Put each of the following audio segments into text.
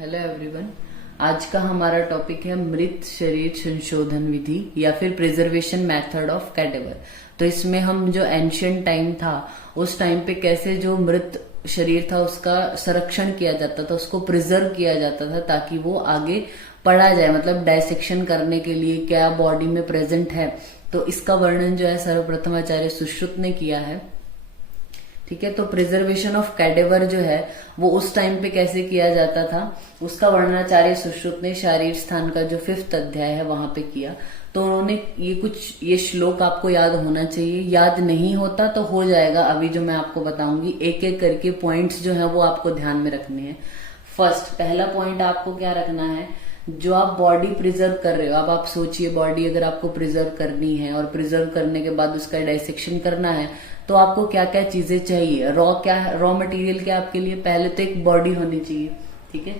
Hello everyone. आज का हमारा टॉपिक है मृत शरीर संशोधन विधि या फिर प्रिजर्वेशन मेथड ऑफ कैडेवर। तो इसमें हम जो एंशियंट टाइम था उस टाइम पे कैसे जो मृत शरीर था उसका संरक्षण किया जाता था, उसको प्रिजर्व किया जाता था ताकि वो आगे पढ़ा जाए, मतलब डायसेक्शन करने के लिए क्या बॉडी में प्रेजेंट है। तो इसका वर्णन जो है सर्वप्रथम आचार्य सुश्रुत ने किया है। ठीक है, तो प्रिजर्वेशन ऑफ कैडेवर जो है वो उस टाइम पे कैसे किया जाता था उसका वर्णन आचार्य सुश्रुत ने शारीर स्थान का जो 5th अध्याय है वहां पे किया। तो उन्होंने ये श्लोक आपको याद होना चाहिए, याद नहीं होता तो हो जाएगा। अभी जो मैं आपको बताऊंगी एक एक करके पॉइंट्स जो है वो आपको ध्यान में रखने हैं। फर्स्ट, पहला पॉइंट आपको क्या रखना है, जो आप बॉडी प्रिजर्व कर रहे हो। अब आप सोचिए, बॉडी अगर आपको प्रिजर्व करनी है और प्रिजर्व करने के बाद उसका डाइसेक्शन करना है तो आपको क्या क्या चीजें चाहिए। रॉ मटेरियल क्या आपके लिए, पहले तो एक बॉडी होनी चाहिए। ठीक है,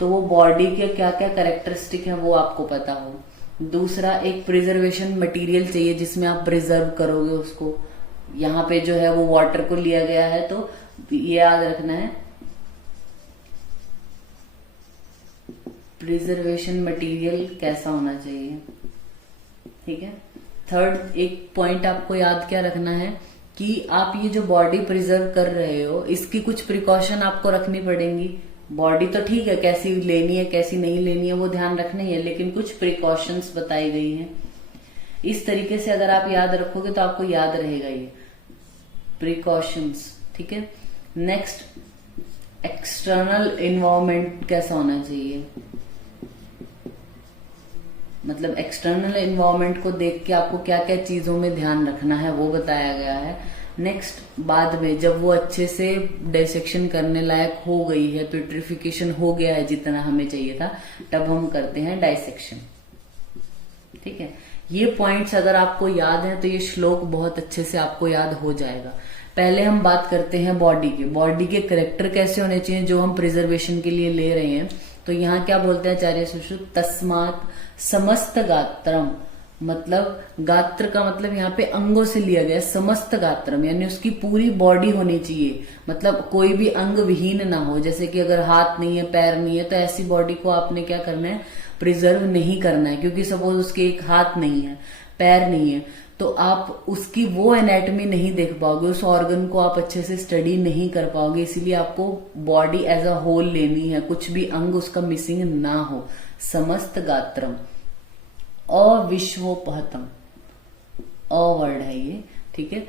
तो वो बॉडी के क्या क्या कैरेक्टरिस्टिक है वो आपको पता हो। दूसरा, एक प्रिजर्वेशन मटेरियल चाहिए जिसमें आप प्रिजर्व करोगे उसको। यहाँ पे जो है वो वाटर को लिया गया है, तो ये याद रखना है प्रिजर्वेशन मटेरियल कैसा होना चाहिए। ठीक है, थर्ड एक पॉइंट आपको याद क्या रखना है कि आप ये जो बॉडी प्रिजर्व कर रहे हो इसकी कुछ प्रिकॉशन आपको रखनी पड़ेंगी। बॉडी तो ठीक है, कैसी लेनी है कैसी नहीं लेनी है वो ध्यान रखना ही है, लेकिन कुछ प्रिकॉशंस बताई गई हैं। इस तरीके से अगर आप याद रखोगे तो आपको याद रहेगा ये प्रिकॉशंस। ठीक है, नेक्स्ट, एक्सटर्नल इन्वायरमेंट कैसा होना चाहिए, मतलब एक्सटर्नल इन्वायरमेंट को देख के आपको क्या क्या चीजों में ध्यान रखना है वो बताया गया है। नेक्स्ट, बाद में जब वो अच्छे से डाइसेक्शन करने लायक हो गई है, प्यूट्रिफिकेशन हो गया है जितना हमें चाहिए था, तब हम करते हैं डाइसेक्शन। ठीक है, ये पॉइंट्स अगर आपको याद है तो ये श्लोक बहुत अच्छे से आपको याद हो जाएगा। पहले हम बात करते हैं बॉडी के। बॉडी के करेक्टर कैसे होने चाहिए जो हम प्रिजर्वेशन के लिए ले रहे हैं। तो यहाँ क्या बोलते हैं आचार्य सुश्रुत, तस्मात समस्त गात्रम, मतलब गात्र का मतलब यहाँ पे अंगों से लिया गया, समस्त गात्रम यानी उसकी पूरी बॉडी होनी चाहिए, मतलब कोई भी अंग विहीन ना हो। जैसे कि अगर हाथ नहीं है पैर नहीं है तो ऐसी बॉडी को आपने क्या करना है, प्रिजर्व नहीं करना है। क्योंकि सपोज उसके एक हाथ नहीं है पैर नहीं है तो आप उसकी वो एनाटॉमी नहीं देख पाओगे, उस ऑर्गन को आप अच्छे से स्टडी नहीं कर पाओगे। इसीलिए आपको बॉडी एज अ होल लेनी है, कुछ भी अंग उसका मिसिंग ना हो। समस्त गात्रम, अविश्वोपहतम, अ वर्ड है ये। ठीक है,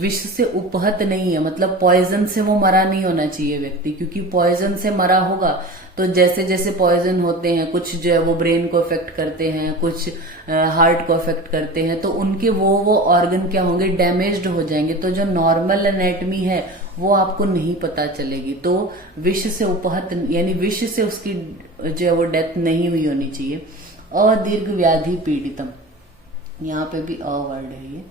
विष से उपहत नहीं है, मतलब पॉइजन से वो मरा नहीं होना चाहिए व्यक्ति, क्योंकि पॉइजन से मरा होगा तो जैसे जैसे पॉइजन होते हैं, कुछ जो है वो ब्रेन को इफेक्ट करते हैं, कुछ हार्ट को इफेक्ट करते हैं, तो उनके वो ऑर्गन क्या होंगे, डैमेज्ड हो जाएंगे। तो जो नॉर्मल एनाटॉमी है वो आपको नहीं पता चलेगी। तो विष से उपहत यानी विष से उसकी जो है वो डेथ नहीं हुई होनी चाहिए। अदीर्घ व्याधि पीड़ितम, यहाँ पे भी अ वर्ड है ये।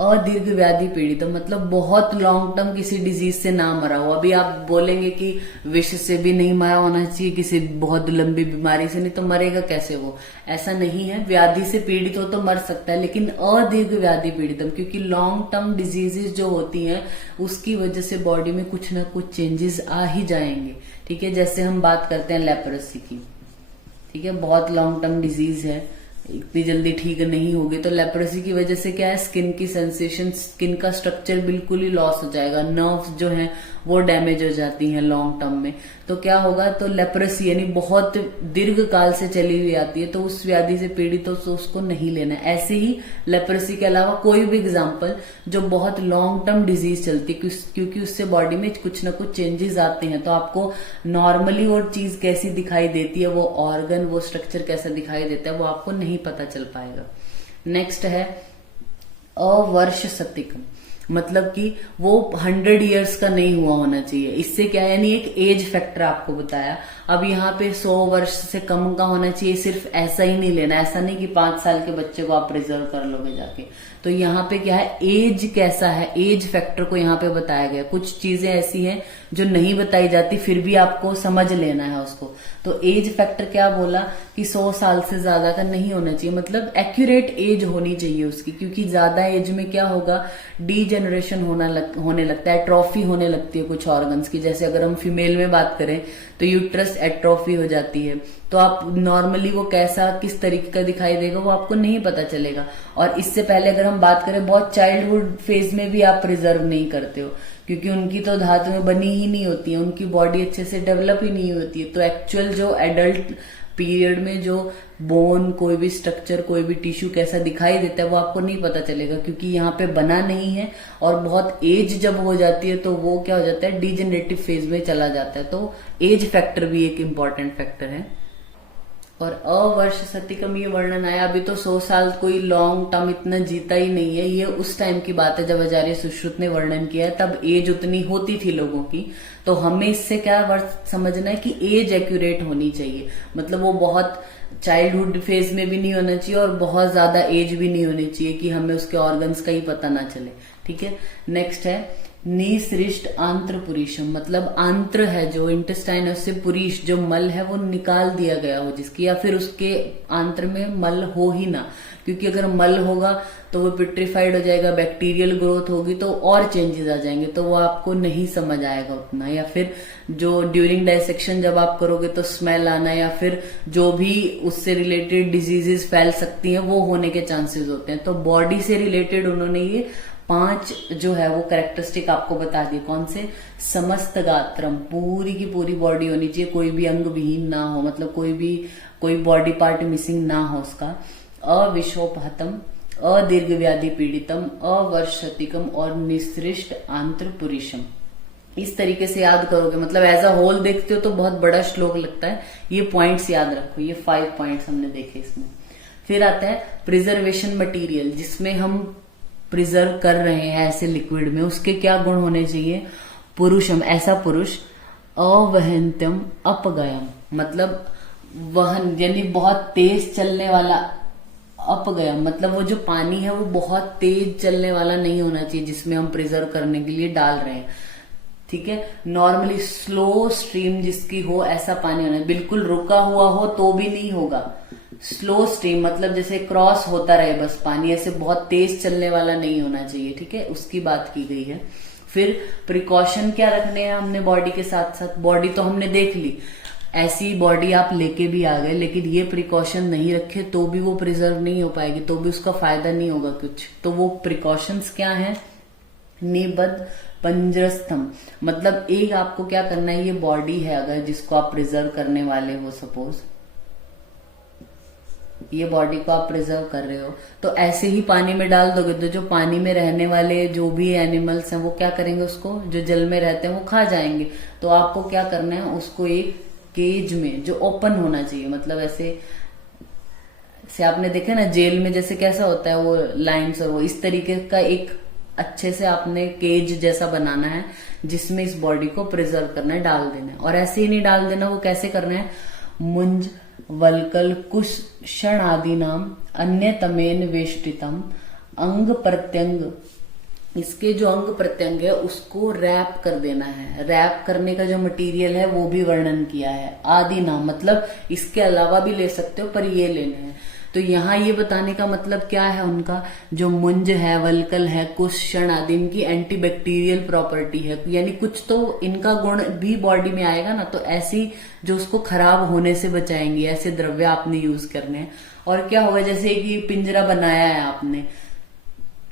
अदीर्घ व्याधि पीड़ित मतलब बहुत लॉन्ग टर्म किसी डिजीज से ना मरा हो। अभी आप बोलेंगे कि विष से भी नहीं मरा होना चाहिए, किसी बहुत लंबी बीमारी से नहीं, तो मरेगा कैसे वो, ऐसा नहीं है। व्याधि से पीड़ित हो तो मर सकता है, लेकिन अदीर्घ व्याधि पीड़ितम, क्योंकि लॉन्ग टर्म डिजीजेस जो होती हैं उसकी वजह से बॉडी में कुछ ना कुछ चेंजेस आ ही जाएंगे। ठीक है, जैसे हम बात करते हैं लेप्रोसी की। ठीक है, बहुत लॉन्ग टर्म डिजीज है, इतनी जल्दी ठीक नहीं होगी। तो लेप्रोसी की वजह से क्या है, स्किन की सेंसेशन, स्किन का स्ट्रक्चर बिल्कुल ही लॉस हो जाएगा, नर्व्स जो हैं वो डैमेज हो जाती हैं लॉन्ग टर्म में। तो क्या होगा, तो लेप्रोसी यानी बहुत दीर्घ काल से चली हुई आती है, तो उस व्याधि से पीड़ित हो तो उसको नहीं लेना है। ऐसे ही लेप्रोसी के अलावा कोई भी एग्जाम्पल जो बहुत लॉन्ग टर्म डिजीज चलती है, क्योंकि उससे बॉडी में कुछ ना कुछ चेंजेस आते हैं। तो आपको नॉर्मली वो चीज कैसी दिखाई देती है, वो ऑर्गन वो स्ट्रक्चर कैसा दिखाई देता है वो आपको नहीं पता चल पाएगा। नेक्स्ट है अवर्ष सतिकम, मतलब कि वो 100 इयर्स का नहीं हुआ होना चाहिए। इससे क्या है, यानी एक एज फैक्टर आपको बताया। अब यहाँ पे 100 वर्ष से कम का होना चाहिए, सिर्फ ऐसा ही नहीं लेना, ऐसा नहीं कि 5 साल के बच्चे को आप प्रिजर्व कर लोगे जाके। तो यहाँ पे क्या है, एज कैसा है, एज फैक्टर को यहाँ पे बताया गया। कुछ चीजें ऐसी हैं जो नहीं बताई जाती फिर भी आपको समझ लेना है उसको। तो एज फैक्टर क्या बोला कि 100 साल से ज्यादा का नहीं होना चाहिए, मतलब एक्यूरेट एज होनी चाहिए उसकी, क्योंकि ज्यादा एज में क्या होगा, डिजेनरेशन होने लगता है, एट्रोफी होने लगती है कुछ ऑर्गन्स की। जैसे अगर हम फीमेल में बात करें तो यूट्रस एट्रोफी हो जाती है, तो आप नॉर्मली वो कैसा किस तरीके का दिखाई देगा वो आपको नहीं पता चलेगा। और इससे पहले अगर हम बात करें, बहुत चाइल्डहुड फेज में भी आप प्रिजर्व नहीं करते हो, क्योंकि उनकी तो धातुएं बनी ही नहीं होती है, उनकी बॉडी अच्छे से डेवलप ही नहीं होती है। तो एक्चुअल जो एडल्ट पीरियड में जो बोन, कोई भी स्ट्रक्चर, कोई भी टिश्यू कैसा दिखाई देता है वो आपको नहीं पता चलेगा, क्योंकि यहाँ पे बना नहीं है। और बहुत एज जब हो जाती है तो वो क्या हो जाता है, डिजेनरेटिव फेज में चला जाता है। तो एज फैक्टर भी एक इम्पॉर्टेंट फैक्टर है। और अवर्ष सतिकम ये वर्णन आया, अभी तो 100 साल कोई लॉन्ग टर्म इतना जीता ही नहीं है, ये उस टाइम की बात है जब आचार्य सुश्रुत ने वर्णन किया है, तब एज उतनी होती थी लोगों की। तो हमें इससे क्या समझना है कि एज एक्यूरेट होनी चाहिए, मतलब वो बहुत चाइल्डहुड फेज में भी नहीं होना चाहिए और बहुत ज्यादा एज भी नहीं होनी चाहिए कि हमें उसके ऑर्गन्स का ही पता ना चले। ठीक है, नेक्स्ट है निसृष्ट आंत्र पुरीशम, मतलब आंत्र है जो इंटेस्टाइन है उससे पुरीश जो मल है वो निकाल दिया गया हो जिसकी, या फिर उसके आंत्र में मल हो ही ना, क्योंकि अगर मल होगा तो वो पिट्रीफाइड हो जाएगा, बैक्टीरियल ग्रोथ होगी तो और चेंजेस आ जाएंगे, तो वो आपको नहीं समझ आएगा उतना। या फिर जो ड्यूरिंग डाइसेक्शन जब आप करोगे तो स्मेल आना, या फिर जो भी उससे रिलेटेड डिजीजेस फैल सकती हैं वो होने के चांसेस होते हैं। तो बॉडी से रिलेटेड उन्होंने ये 5 जो है वो कैरेक्टरिस्टिक आपको बता दी। कौन से? समस्त गात्रम, पूरी की पूरी बॉडी होनी चाहिए, कोई भी अंग विहीन ना हो, मतलब कोई बॉडी पार्ट मिसिंग ना हो उसका। अविशोपहतम, अदीर्घ व्याधि पीड़ितम, अवर्षतिकम और निसृष्ट आंत्र पुरीशम। इस तरीके से याद करोगे, मतलब एज अ होल देखते हो तो बहुत बड़ा श्लोक लगता है। ये पॉइंट्स याद रखो, ये 5 पॉइंट्स हमने देखे इसमें। फिर आता है प्रिजर्वेशन मटेरियल, जिसमें हम प्रिजर्व कर रहे हैं ऐसे लिक्विड में, उसके क्या गुण होने चाहिए? पुरुषम, ऐसा पुरुष, अवहंत्यम अपगयम, मतलब वहन यानी बहुत तेज चलने वाला, अपगयम मतलब वो जो पानी है वो बहुत तेज चलने वाला नहीं होना चाहिए जिसमें हम प्रिजर्व करने के लिए डाल रहे हैं। ठीक है, नॉर्मली स्लो स्ट्रीम जिसकी हो ऐसा पानी होना है, बिल्कुल रुका हुआ हो तो भी नहीं होगा। स्लो स्ट्रीम मतलब जैसे क्रॉस होता रहे बस पानी, ऐसे बहुत तेज चलने वाला नहीं होना चाहिए। ठीक है, उसकी बात की गई है। फिर प्रिकॉशन क्या रखने हैं हमने बॉडी के साथ साथ? बॉडी तो हमने देख ली, ऐसी बॉडी आप लेके भी आ गए, लेकिन ये प्रिकॉशन नहीं रखे तो भी वो प्रिजर्व नहीं हो पाएगी, तो भी उसका फायदा नहीं होगा कुछ। तो वो प्रिकॉशंस क्या है? निबद्ध पंजरस्थम, मतलब एक आपको क्या करना है, ये बॉडी है अगर जिसको आप प्रिजर्व करने वाले हो, सपोज ये बॉडी को आप प्रिजर्व कर रहे हो, तो ऐसे ही पानी में डाल दोगे तो जो पानी में रहने वाले जो भी एनिमल्स हैं वो क्या करेंगे, उसको जो जल में रहते हैं वो खा जाएंगे। तो आपको क्या करना है, उसको एक केज में जो ओपन होना चाहिए, मतलब ऐसे आपने देखे ना जेल में जैसे कैसा होता है वो लाइन्स, और वो इस तरीके का एक अच्छे से आपने केज जैसा बनाना है जिसमें इस बॉडी को प्रिजर्व करना है, डाल देना है। और ऐसे ही नहीं डाल देना, वो कैसे करना है? मुंज वल्कल कुश क्षण आदि नाम अन्य तमेन वेष्टितम अंग प्रत्यंग, इसके जो अंग प्रत्यंग है उसको रैप कर देना है। रैप करने का जो मटेरियल है वो भी वर्णन किया है। आदि नाम मतलब इसके अलावा भी ले सकते हो पर ये लेने हैं। तो यहाँ ये बताने का मतलब क्या है, उनका जो मुंज है, वल्कल है, कुश क्षण आदि, इनकी एंटीबैक्टीरियल प्रॉपर्टी है, यानी कुछ तो इनका गुण भी बॉडी में आएगा ना, तो ऐसी जो उसको खराब होने से बचाएंगे ऐसे द्रव्य आपने यूज करने हैं। और क्या होगा, जैसे कि पिंजरा बनाया है आपने,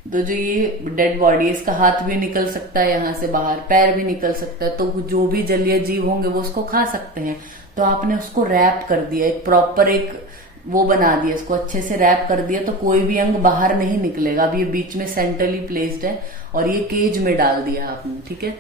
तो जो ये डेड बॉडी है इसका हाथ भी निकल सकता है यहाँ से बाहर, पैर भी निकल सकता है, तो जो भी जलीय जीव होंगे वो उसको खा सकते हैं। तो आपने उसको रैप कर दिया, एक प्रॉपर एक वो बना दिया, इसको अच्छे से रैप कर दिया, तो कोई भी अंग बाहर नहीं निकलेगा। अब ये बीच में सेंट्रली प्लेस्ड है और ये केज में डाल दिया आपने। ठीक है,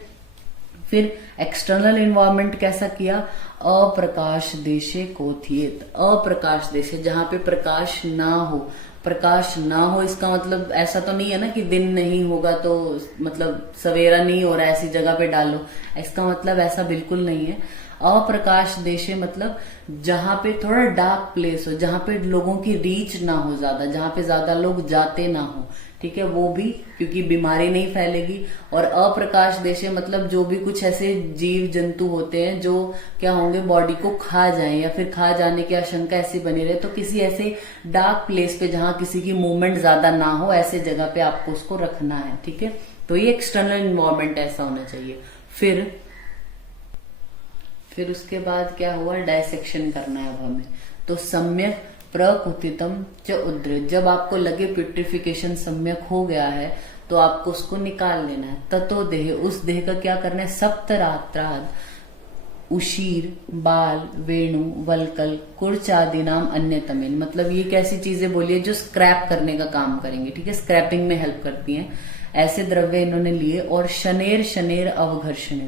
फिर एक्सटर्नल एनवायरनमेंट कैसा किया? अप्रकाश देशे कोथियत, अप्रकाश देशे जहां पे प्रकाश ना हो। प्रकाश ना हो इसका मतलब ऐसा तो नहीं है ना कि दिन नहीं होगा तो मतलब सवेरा नहीं हो रहा है ऐसी जगह पे डालो, इसका मतलब ऐसा बिल्कुल नहीं है। अप्रकाश देशे मतलब जहां पे थोड़ा डार्क प्लेस हो, जहां पे लोगों की रीच ना हो ज्यादा, जहां पे ज्यादा लोग जाते ना हो। ठीक है, वो भी क्योंकि बीमारी नहीं फैलेगी। और अप्रकाश देशे मतलब जो भी कुछ ऐसे जीव जंतु होते हैं जो क्या होंगे, बॉडी को खा जाएं या फिर खा जाने की आशंका ऐसी बनी रहे, तो किसी ऐसे डार्क प्लेस पे जहां किसी की मूवमेंट ज्यादा ना हो, ऐसे जगह पे आपको उसको रखना है। ठीक है, तो ये एक्सटर्नल इन्वायरमेंट ऐसा होना चाहिए। फिर उसके बाद क्या हुआ, डायसेक्शन करना है अब हमें। तो सम्यक प्रकुतितम च उद्रेत, जब आपको लगे प्यूट्रिफिकेशन सम्यक हो गया है तो आपको उसको निकाल लेना है। ततो देह, उस देह का क्या करना है, सप्तरात्राद उशीर बाल वेणु वलकल कुर्च आदि नाम अन्यतमेन, मतलब ये कैसी चीजें बोलिए जो स्क्रैप करने का काम करेंगे, ठीक है, स्क्रैपिंग में हेल्प करती हैं, ऐसे द्रव्य इन्होंने लिए। और शनेर शनेर अवघर्षण,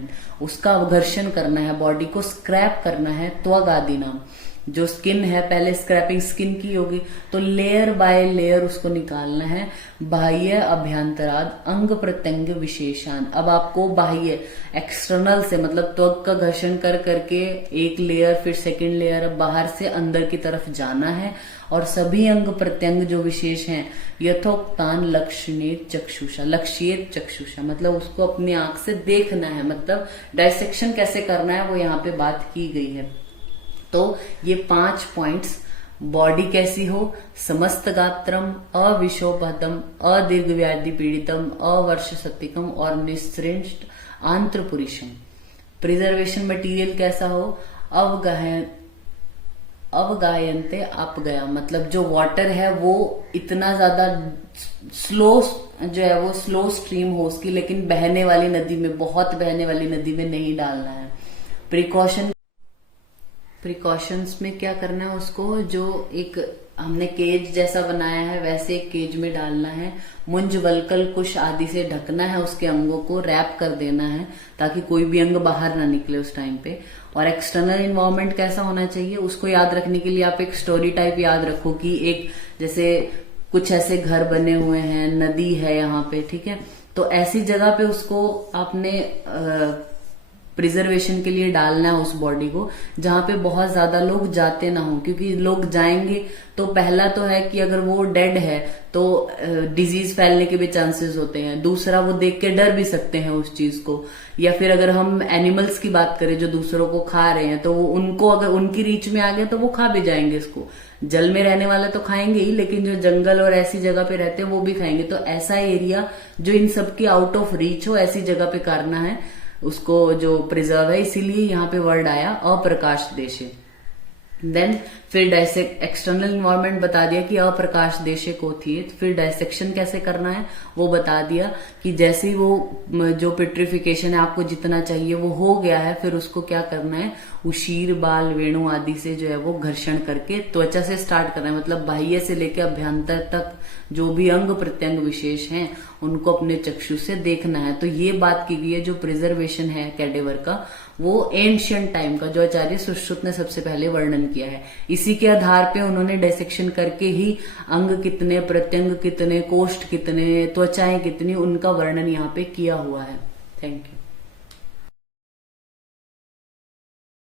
उसका अवघर्षण करना है, बॉडी को स्क्रैप करना है। त्वग आदि नाम, जो स्किन है, पहले स्क्रैपिंग स्किन की होगी तो लेयर बाय लेयर उसको निकालना है। बाह्य अभ्यंतराद अंग प्रत्यंग विशेषान, अब आपको बाह्य एक्सटर्नल से मतलब त्वक का घर्षण कर करके एक लेयर, फिर सेकंड लेयर, बाहर से अंदर की तरफ जाना है। और सभी अंग प्रत्यंग जो विशेष हैं, यथोक्तान लक्षणेत चक्षुषा, लक्ष्येत चक्षुषा, मतलब उसको अपनी आंख से देखना है, मतलब डायसेक्शन कैसे करना है वो यहाँ पे बात की गई है। तो ये 5 पॉइंट्स, बॉडी कैसी हो, समस्त गात्रम, अविशोपहतम, अदीर्घ व्याधि पीड़ितम, अवर्ष सत्तिकम और निःसृष्ट आंत्र पुरुषम। प्रिजर्वेशन मटेरियल कैसा हो, अवगायनते आप गया, मतलब जो वाटर है वो इतना ज्यादा स्लो जो है वो स्लो स्ट्रीम हो उसकी, लेकिन बहने वाली नदी में, बहुत बहने वाली नदी में नहीं डालना है। प्रिकॉशंस में क्या करना है, उसको जो एक हमने केज जैसा बनाया है वैसे एक केज में डालना है। मुंज वलकल कुश आदि से ढकना है, उसके अंगों को रैप कर देना है ताकि कोई भी अंग बाहर ना निकले उस टाइम पे। और एक्सटर्नल इन्वायरमेंट कैसा होना चाहिए, उसको याद रखने के लिए आप एक स्टोरी टाइप याद रखो कि एक जैसे कुछ ऐसे घर बने हुए हैं, नदी है यहाँ पे, ठीक है, तो ऐसी जगह पे उसको आपने प्रिजर्वेशन के लिए डालना है उस बॉडी को, जहां पे बहुत ज्यादा लोग जाते ना हो, क्योंकि लोग जाएंगे तो पहला तो है कि अगर वो डेड है तो डिजीज फैलने के भी चांसेस होते हैं, दूसरा वो देख के डर भी सकते हैं उस चीज को। या फिर अगर हम एनिमल्स की बात करें जो दूसरों को खा रहे हैं, तो वो उनको अगर उनकी रीच में आ गया तो वो खा भी जाएंगे इसको। जल में रहने वाला तो खाएंगे ही, लेकिन जो जंगल और ऐसी जगह पे रहते हैं वो भी खाएंगे। तो ऐसा एरिया जो इन सबकी आउट ऑफ रीच हो, ऐसी जगह पे करना है उसको जो प्रिजर्व है, इसीलिए यहाँ पे वर्ड आया अप्रकाश देशे। देन फिर एक्सटर्नल इन्वायरमेंट बता दिया कि अप्रकाश देशे को थी। फिर डायसेक्शन कैसे करना है वो बता दिया कि जैसे ही वो जो पेट्रिफिकेशन है आपको जितना चाहिए वो हो गया है, फिर उसको क्या करना है, उशीर बाल वेणु आदि से जो है वो घर्षण करके त्वचा से स्टार्ट करना है, मतलब बाह्य से लेकर अभ्यंतर तक जो भी अंग प्रत्यंग विशेष हैं उनको अपने चक्षु से देखना है। तो ये बात की गई है जो प्रिजर्वेशन है कैडेवर का, वो एंशियंट टाइम का, जो आचार्य सुश्रुत ने सबसे पहले वर्णन किया है। इसी के आधार पे उन्होंने डायसेक्शन करके ही अंग कितने, प्रत्यंग कितने, कोष्ठ कितने, त्वचाएं कितनी, उनका वर्णन यहाँ पे किया हुआ है। Thank you.